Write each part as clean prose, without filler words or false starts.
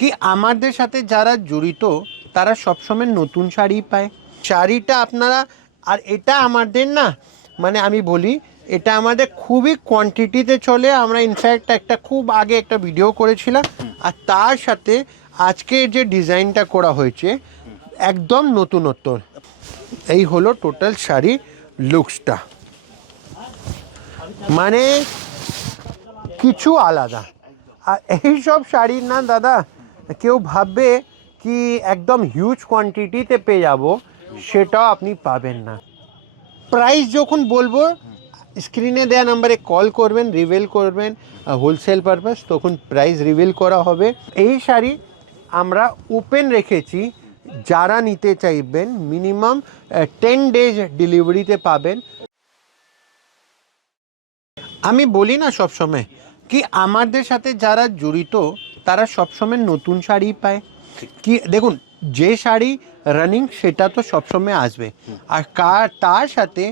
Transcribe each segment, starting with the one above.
কি আমাদের সাথে যারা জড়িত তারা সবসময় নতুন শাড়ি পায়। শাড়িটা আপনারা, আর এটা আমাদের না, মানে আমি বলি এটা আমাদের খুবই কোয়ান্টিটিতে চলে। আমরা ইনফ্যাক্ট একটা খুব আগে একটা ভিডিও করেছিলাম, আর তার সাথে আজকে যে ডিজাইনটা করা হয়েছে একদম নতুনত্ব। এই হলো টোটাল শাড়ি লুকসটা, মানে কিছু আলাদা। আর এই সব শাড়ির না দাদা, কেউ ভাববে কি একদম হিউজ কোয়ান্টিটিতে পেয়ে যাব, সেটাও আপনি পাবেন না। প্রাইস যখন বলবো স্ক্রিনে দেওয়া নাম্বারে কল করবেন, রিভিল করবেন হোলসেল পারপাস, তখন প্রাইস রিভিল করা হবে। এই শাড়ি আমরা ওপেন রেখেছি, যারা নিতে চাইবেন মিনিমাম 10 ডেজ ডেলিভারিতে পাবেন। আমি বলি না সবসময় কি আমাদের সাথে যারা জড়িত তারা সবসময় নতুন শাড়ি পায়। কি দেখুন, যে শাড়ি রানিং সেটা তো সবসময় আসবে, আর তার সাথে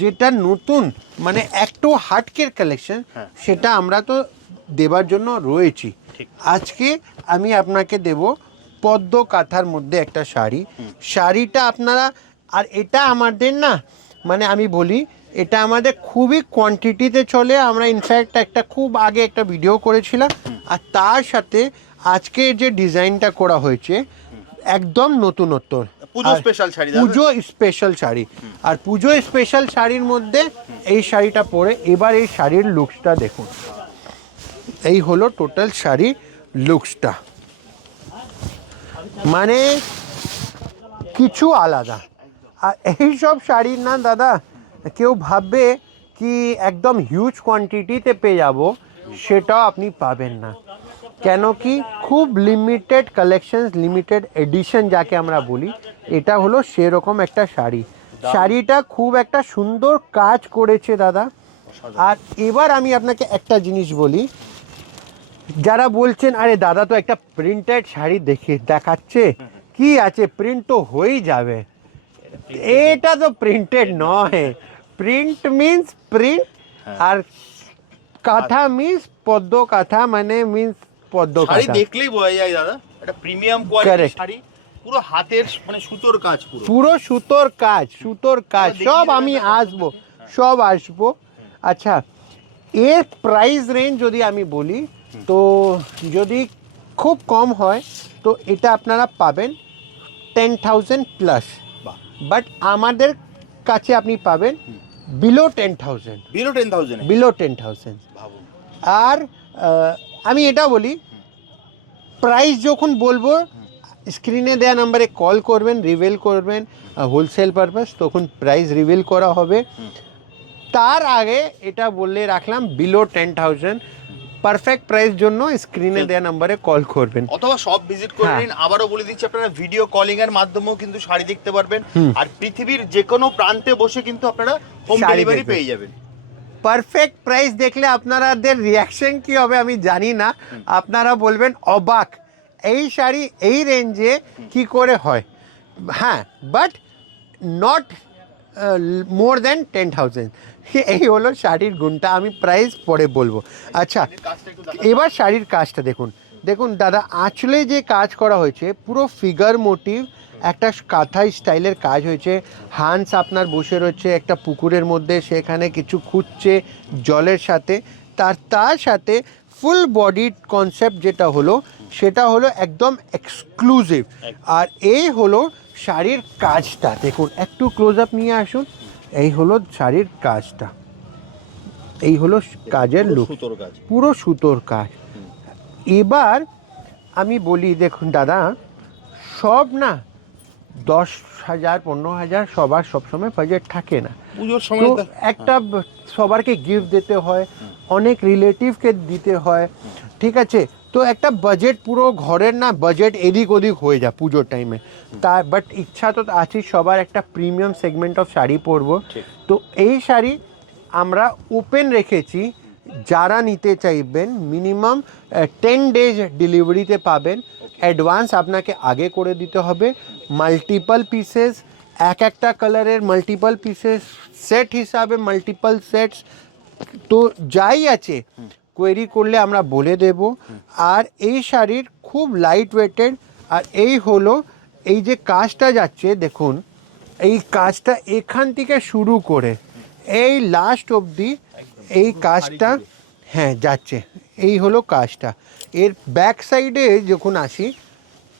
যেটা নতুন মানে একটু হাটকের কালেকশন, সেটা আমরা তো দেবার জন্য রয়েছি। আজকে আমি আপনাকে দেব পদ্ম কাঁথার মধ্যে একটা শাড়ি। শাড়িটা আপনারা, আর এটা আমাদের না, মানে আমি বলি এটা আমাদের খুবই কোয়ান্টিটিতে চলে। আমরা ইনফ্যাক্ট একটা খুব আগে একটা ভিডিও করেছিলাম, আর তার সাথে আজকে যে ডিজাইনটা করা হয়েছে একদম নতুনত্ব, পুজো স্পেশাল শাড়ি, পুজো স্পেশাল শাড়ি। আর পুজো স্পেশাল শাড়ির মধ্যে এই শাড়িটা পরে, এবার এই শাড়ির লুকসটা দেখুন। এই হলো টোটাল শাড়ি লুকসটা, মানে কিছু আলাদা। আর এই সব শাড়ির না দাদা, কেউ ভাববে কি একদম হিউজ কোয়ান্টিটিতে পেয়ে যাব, সেটাও আপনি পাবেন না। কেন কি খুব লিমিটেড কালেকশনস, লিমিটেড এডিশন যাকে আমরা বলি, এটা হলো সেরকম একটা শাড়ি। শাড়িটা খুব একটা সুন্দর কাজ করেছে দাদা। আর এবার আমি আপনাকে একটা জিনিস বলি, যারা বলছেন আরে দাদা তো একটা প্রিন্টেড শাড়ি দেখাচ্ছে, কি আছে প্রিন্ট তো হয়েই যাবে। এটা তো প্রিন্টেড নয়, প্রিন্ট মিন্স প্রিন্ট, আর কাঁথা মিন্স পদ্ম কাঁথা, মানে মিন্স পদ্ম শাড়ি কাঁথা। দেখলেই বোঝা যায় দাদা এটা প্রিমিয়াম কোয়ালিটির শাড়ি, পুরো হাতের মানে সুতোর কাজ, পুরো সুতোর কাজ, সুতোর কাজ সব। আমি আসবো, সব আসবো। আচ্ছা, এর প্রাইস রেঞ্জ যদি আমি বলি তো যদি খুব কম হয় তো এটা আপনারা পাবেন 10,000 প্লাস, বাট আমাদের কাছে আপনি পাবেন বিলো 10,000, বিলো 10,000। আর আমি এটা বলি প্রাইস যখন বলবো স্ক্রিনে দেওয়া নাম্বারে কল করবেন, রিভিল করবেন হোলসেল পারপাস, তখন প্রাইস রিভিল করা হবে। তার আগে এটা বললে রাখলাম বিলো 10,000। পারফেক্ট প্রাইস জন্য স্ক্রিনে দেওয়া নাম্বারে কল করবেন, অথবা সব ভিজিট করে নিন। আবারও বলে দিচ্ছি, আপনারা ভিডিও কলিং এর মাধ্যমেও কিন্তু শাড়ি দেখতে পারবেন, আর পৃথিবীর যে কোনো প্রান্তে বসে কিন্তু আপনারা হোম ডেলিভারি পেয়ে যাবেন। পারফেক্ট প্রাইস দেখলে আপনাদের রিয়াকশন কি হবে আমি জানি না, আপনারা বলবেন অবাক, এই শাড়ি এই রেঞ্জে কি করে হয়। হ্যাঁ, বাট নট মোর দ্যান 10,000। এই হলো শাড়ির গুণটা, আমি প্রাইস পরে বলবো। আচ্ছা, এবার শাড়ির কাজটা দেখুন। দেখুন দাদা, আঁচলে যে কাজ করা হয়েছে পুরো ফিগার মোটিভ, একটা কাঁথা স্টাইলের কাজ হয়েছে। হান্স আপনার বসে রয়েছে একটা পুকুরের মধ্যে, সেখানে কিছু খুঁজছে জলের সাথে। তার সাথে ফুল বডি কনসেপ্ট যেটা হলো সেটা হলো একদম এক্সক্লুসিভ। আর এই হলো শাড়ির কাজটা দেখুন, একটু ক্লোজ আপ নিয়ে আসুন। এই হলো শাড়ির কাজটা, এই হলো কাজের লুক, পুরো সুতোর কাজ। এবার আমি বলি দেখুন দাদা, সব না 10,000 15,000 সবার সবসময় বাজেট থাকে না। পুজোর সময় তো একটা সবারকে গিফট দিতে হয়, অনেক রিলেটিভকে দিতে হয়, ঠিক আছে? তো একটা বাজেট, পুরো ঘরের না বাজেট এদিক ওদিক হয়ে যায় পুজোর টাইমে। বাট ইচ্ছা তো আছে সবার একটা প্রিমিয়াম সেগমেন্ট অফ শাড়ি পরবো। তো এই শাড়ি আমরা ওপেন রেখেছি, যারা নিতে চাইবেন মিনিমাম 10 ডেজ ডেলিভারিতে পাবেন। অ্যাডভান্স আপনাকে আগে করে দিতে হবে। মাল্টিপল পিসেস, একটা কালারের মাল্টিপল পিসেস, সেট হিসাবে মাল্টিপল সেটস, তো যাই আছে কোয়েরি করলে আমরা বলে দেব। আর এই শাড়ির খুব লাইট ওয়েটেড, আর এই হলো এই যে কাজটা যাচ্ছে দেখুন, এই কাজটা এখান থেকে শুরু করে এই লাস্ট অবধি এই কাজটা হ্যাঁ যাচ্ছে, এই হলো কাজটা। এর ব্যাক সাইডে যখন আসি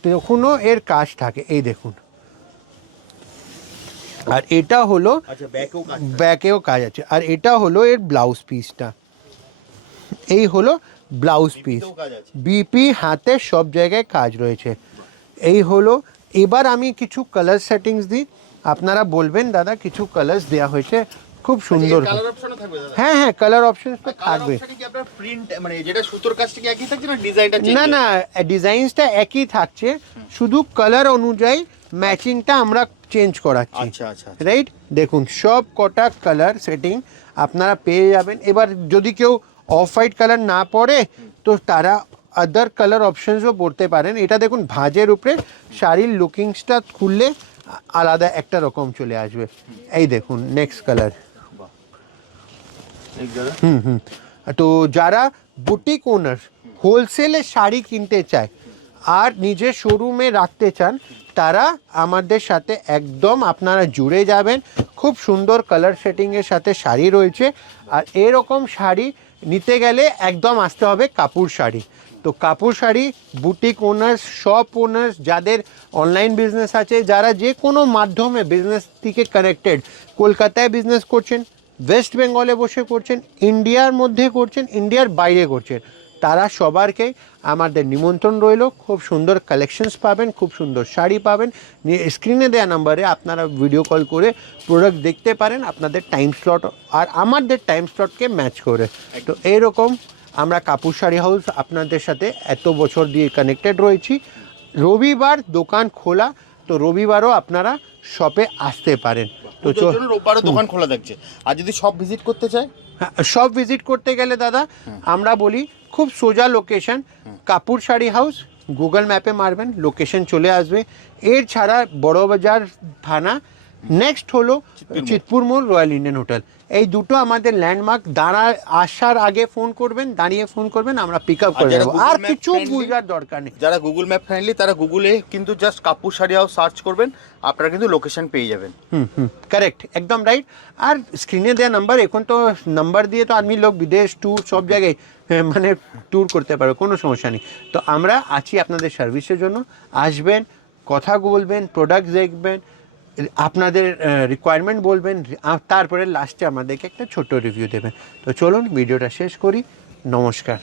তখনও এর কাজ থাকে, এই দেখুন। আর এটা হলো আচ্ছা, ব্যাকেও কাজ ব্যাকেও কাজ আছে। আর এটা হলো এর ব্লাউজ পিসটা, এই হলো ব্লাউজ পিস, কাজ আছে। বিপি হাতে সব জায়গায় কাজ রয়েছে। এই হলো, এবার আমি কিছু কালার সেটিংস দিই, আপনারা বলবেন দাদা কিছু কালার্স দেওয়া হয়েছে খুব সুন্দর। কালার অপশনও থাকবে দাদা? হ্যাঁ হ্যাঁ, কালার অপশন তো কালার থাকবে। অপশনে কি আপনার প্রিন্ট মানে যেটা সুতোর কাজটা কি একই থাকছে না ডিজাইনটা চেঞ্জ? না না, ডিজাইনসটা একই থাকছে, শুধু কালার অনুযায়ী ম্যাচিংটা আমরা চেঞ্জ করাচ্ছি। আচ্ছা আচ্ছা আচ্ছা। রাইট, দেখুন সব কটা কালার সেটিং আপনারা পেয়ে যাবেন। এবার যদি কেউ অফ হোয়াইট কালার না পরে তো তারা আদার কালার অপশনসও পড়তে পারেন। এটা দেখুন ভাঁজের উপরে শাড়ির লুকিংসটা খুললে আলাদা একটা রকম চলে আসবে। এই দেখুন নেক্সট কালার। এই দাদা তো যারা বুটিক ওনার হোলসেলে শাড়ি কিনতে চায় আর নিজের শোরুমে রাখতে চান, তারা আমাদের সাথে একদম আপনারা জুড়ে যাবেন। খুব সুন্দর কালার সেটিংয়ের সাথে শাড়ি রয়েছে। আর এরকম শাড়ি নিতে গেলে একদম আসতে হবে কাপুর শাড়ি। তো Kapoor sari boutique owners, shop owners, যাদের অনলাইন বিজনেস আছে, যারা যে কোনো মাধ্যমে বিজনেস থেকে কানেক্টেড, কলকাতায় বিজনেস করছেন, ওয়েস্ট বেঙ্গলে বসে করছেন, ইন্ডিয়ার মধ্যে করছেন, ইন্ডিয়ার বাইরে করছেন, তারা সবারকেই আমাদের নিমন্ত্রণ রইল। খুব সুন্দর কালেকশনস পাবেন, খুব সুন্দর শাড়ি পাবেন। স্ক্রিনে দেওয়া নাম্বারে আপনারা ভিডিও কল করে প্রোডাক্ট দেখতে পারেন আপনাদের টাইম স্লট আর আমাদের টাইম স্লটকে ম্যাচ করে। তো এইরকম আমরা কাপুর শাড়ি হাউস আপনাদের সাথে এত বছর দিয়ে কানেক্টেড রয়েছি। রবিবার দোকান খোলা, তো রবিবারও আপনারা শপে আসতে পারেন। তো পুজোর জন্য রোববারও দোকান খোলা থাকছে। আর যদি সব ভিজিট করতে চায়, হ্যাঁ, সব ভিজিট করতে গেলে দাদা আমরা বলি খুব সোজা location, Kapoor sari house, Google ম্যাপে মারবেন লোকেশন চলে আসবে। এর ছাড়া বড়বাজার থানা, নেক্সট হলো চিতপুর মোড়, রয়্যাল ইন্ডিয়ান হোটেল। এই দুটো আমাদের ল্যান্ডমার্ক। আসার আগে ফোন করবেন, দাঁড়িয়ে ফোন করবেন, আমরা পিক আপ করে যারা দেবো। Google আর Map কিছু friendly- বোঝার দরকার নেই। যারা গুগল ম্যাপ ফ্রেন্ডলি তারা গুগলে কিন্তু just Kapoor sari house search করবেন, আপনারা কিন্তু লোকেশন পেয়ে যাবেন। কারেক্ট, একদম রাইট। আর স্ক্রিনে দেওয়া নাম্বার, এখন তো নাম্বার দিয়ে তো আদমি লোক বিদেশ ট্যুর সব জায়গায় মানে ট্যুর করতে পারে, কোনো সমস্যা নেই। তো আমরা আছি আপনাদের সার্ভিসের জন্য। আসবেন, কথা বলবেন, প্রোডাক্ট দেখবেন, আপনাদের রিকোয়ারমেন্ট বলবেন, তারপরে লাস্টে আমাদেরকে একটা ছোট রিভিউ দেবেন। তো চলুন ভিডিওটা শেষ করি। নমস্কার।